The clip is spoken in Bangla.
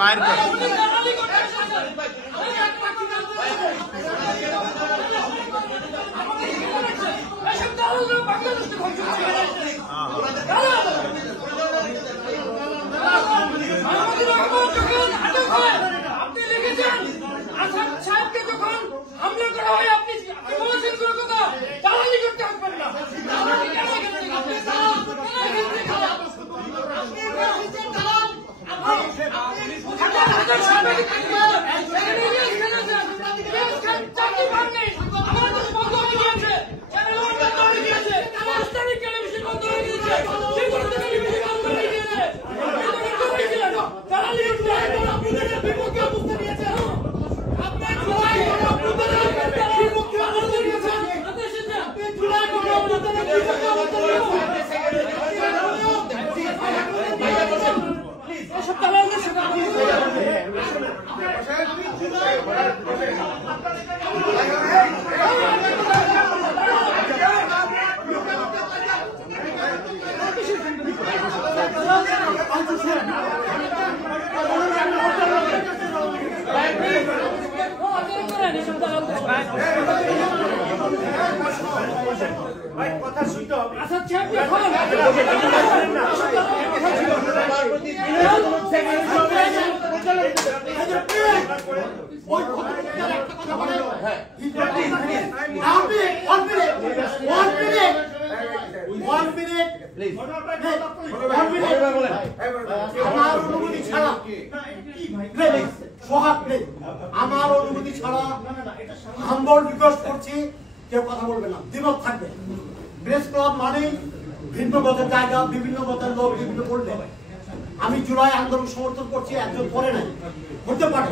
বাইর কর। আপনি লিখেছেন আসাদ সাহেবকে যখন হামলা করা হয় আপনি বলেছেন কোনো কথা দালালি করতে আসবেন না। আমার অনুমতি ছাড়া আন্দোলন রিকোয়েস্ট করছি, কেউ কথা বলবে না, দ্বিমত থাকবে। প্রেস ক্লাব মানে ভিন্ন মতের জায়গা, বিভিন্ন মতের লোক বিভিন্ন বলবে। আমি জুলাই আন্দোলন সমর্থন করছি, একজন করে নাই, করতে পারে।